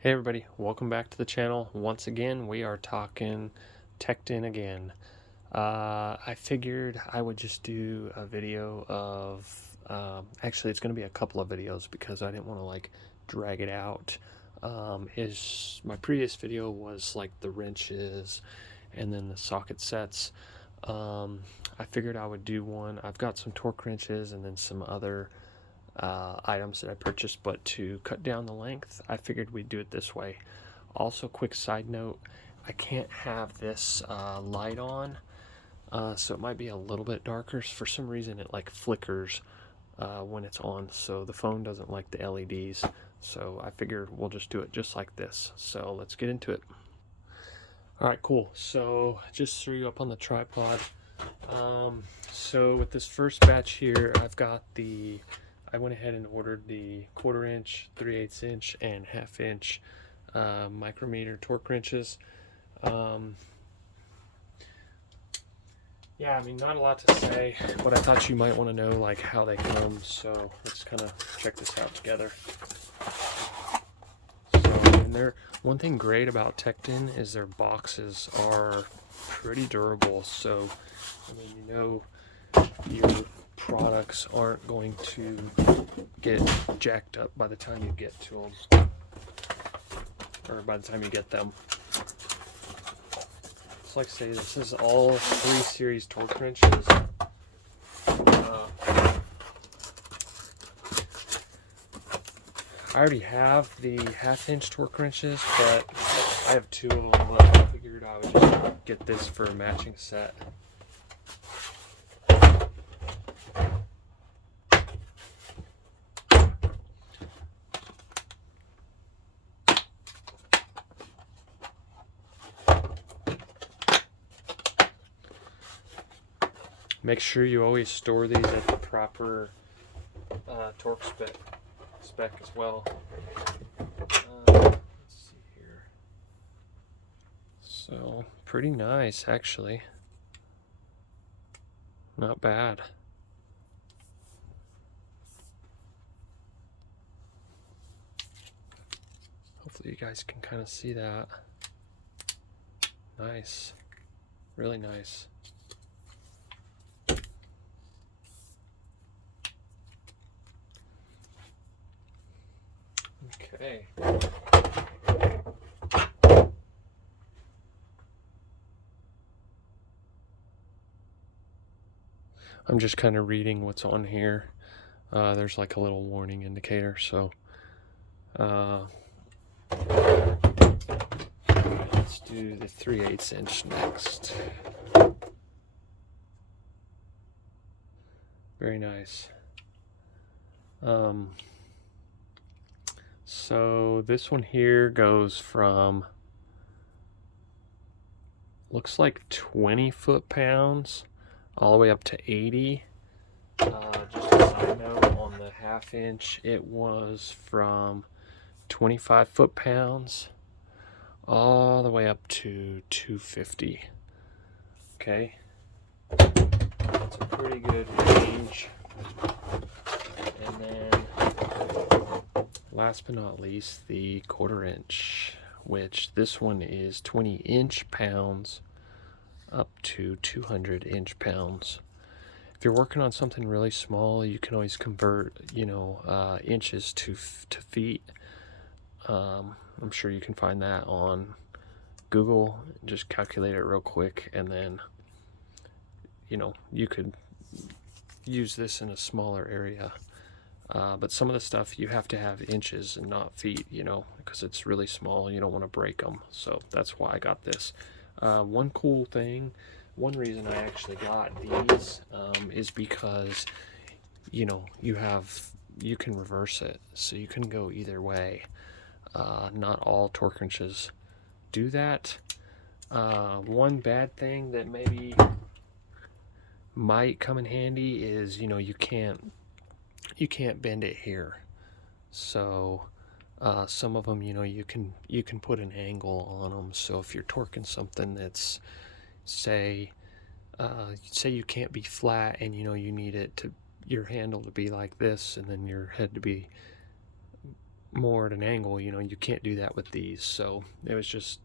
Hey everybody, welcome back to the channel. Once again, we are talking Tekton again. I figured I would just do a video of, actually it's going to be a couple of videos because I didn't want to like drag it out. My previous video was like the wrenches and then the socket sets. I figured I would do one. I've got some torque wrenches and then some other items that I purchased, but to cut down the length, I figured we'd do it this way. Also, quick side note, I can't have this light on, so it might be a little bit darker. For some reason, it like flickers when it's on, so the phone doesn't like the LEDs. So I figured we'll just do it just like this. So let's get into it. All right, cool. So just threw you up on the tripod. So with this first batch here, I went ahead and ordered the 1/4 inch, 3/8 inch, and 1/2 inch micrometer torque wrenches. Yeah, I mean, not a lot to say, but I thought you might want to know like how they come, so let's kind of check this out together. And one thing great about Tekton is their boxes are pretty durable, so I mean, you know, your products aren't going to get jacked up by the time you get to them, or by the time you get them. So like I say, this is all 3 series torque wrenches. I already have the 1/2 inch torque wrenches, but I have 2 of them, but I figured I would just get this for a matching set. Make sure you always store these at the proper torque spec as well. Let's see here. So pretty nice, actually. Not bad. Hopefully you guys can kind of see that. Nice. Really nice. Okay. I'm just kind of reading what's on here. There's like a little warning indicator, so let's do the 3/8 inch next. Very nice. So this one here goes from, looks like 20 foot-pounds all the way up to 80. Just a side note, on the 1/2 inch, it was from 25 foot-pounds all the way up to 250. Okay, that's a pretty good range. And then last but not least, the 1/4 inch, which this one is 20 inch pounds up to 200 inch pounds. If you're working on something really small, you can always convert, inches to feet. I'm sure you can find that on Google. Just calculate it real quick, and then you could use this in a smaller area. But some of the stuff you have to have inches and not feet, because it's really small. You don't want to break them. So that's why I got this. One cool thing, one reason I actually got these is because, you can reverse it. So you can go either way. Not all torque wrenches do that. One bad thing that maybe might come in handy is, you can't bend it here. So some of them, you can put an angle on them. So if you're torquing something that's, say you can't be flat, and you need it to, your handle to be like this, and then your head to be more at an angle. You know, you can't do that with these. So it was just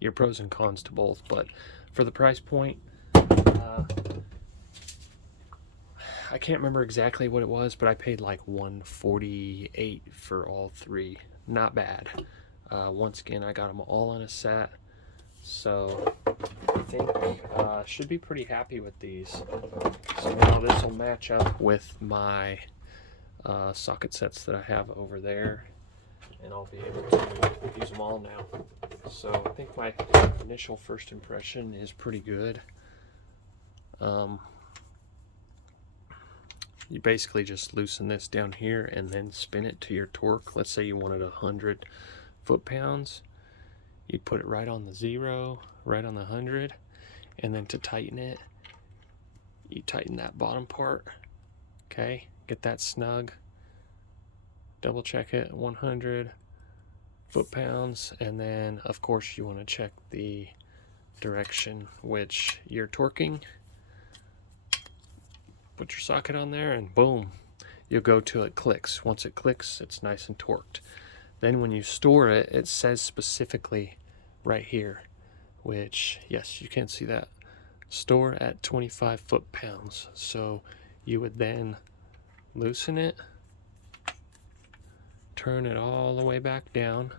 your pros and cons to both. But for the price point, I can't remember exactly what it was, but I paid like $148 for all three. Not bad. Once again, I got them all in a set, so I think should be pretty happy with these. So now this will match up with my socket sets that I have over there, and I'll be able to use them all now. So I think my initial first impression is pretty good. You basically just loosen this down here and then spin it to your torque. Let's say you wanted 100 foot-pounds. You put it right on the 0, right on the 100, and then to tighten it, you tighten that bottom part. Okay, get that snug. Double check it, 100 foot-pounds, and then of course you want to check the direction which you're torquing. Put your socket on there and boom, you'll go till it clicks. Once it clicks, it's nice and torqued. Then when you store it, it says specifically right here, which, yes, you can see that, store at 25 foot-pounds. So you would then loosen it, turn it all the way back down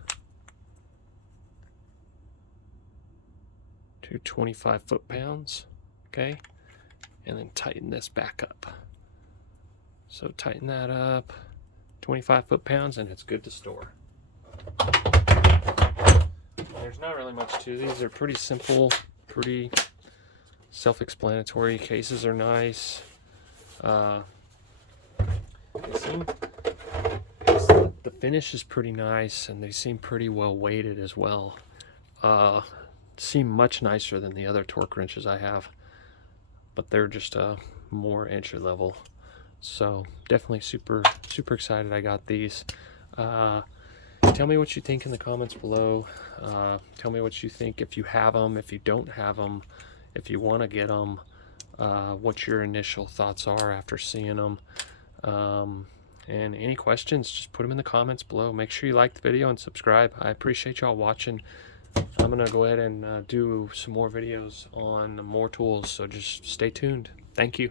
to 25 foot-pounds, okay? And then tighten this back up. So tighten that up, 25 foot-pounds, and it's good to store. There's not really much to these. They're pretty simple, pretty self-explanatory. Cases are nice. The finish is pretty nice, and they seem pretty well weighted as well. Seem much nicer than the other torque wrenches I have, but they're just more entry level. So definitely super excited I got these. Tell me what you think in the comments below. Tell me what you think, if you have them, if you don't have them, if you want to get them, what your initial thoughts are after seeing them. And any questions, just put them in the comments below. Make sure you like the video and subscribe. I appreciate y'all watching. I'm gonna go ahead and do some more videos on more tools, so just stay tuned. Thank you.